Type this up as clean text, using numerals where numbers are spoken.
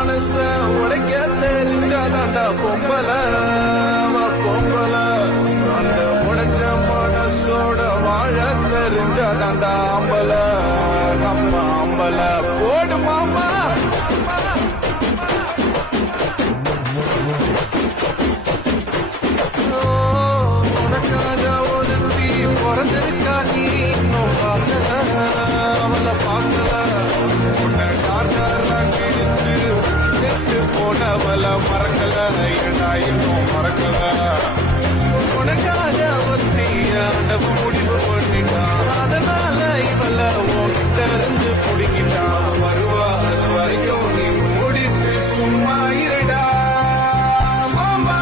மனச உடைக்க தெரிஞ்சாதாண்டா பொம்பல பொம்பல அந்த உடைச்ச மனசோட வாழ தெரிஞ்சாதாண்டா அம்பல நம்ம அம்பல போடு மாமா உனக்காக ஒரு தீ பிறந்திருக்கா நீ இன்னும் பார்க்கல அவளை பார்க்கல உன்னை டார்காரெல்லாம் கிழித்து கெட்டு போனவள மறக்கல ஏண்டா இன்னும் மறக்கல உனக்காக ஒத்தி ஆண்டவ முடிவு பண்ணிட்டான் அதனால இவள உன்கிட்ட இருந்து பிடிக்கிட்டான் வருவா அது வரைக்கும் நீ ஓடிட்டு சும்மா இருடா மாமா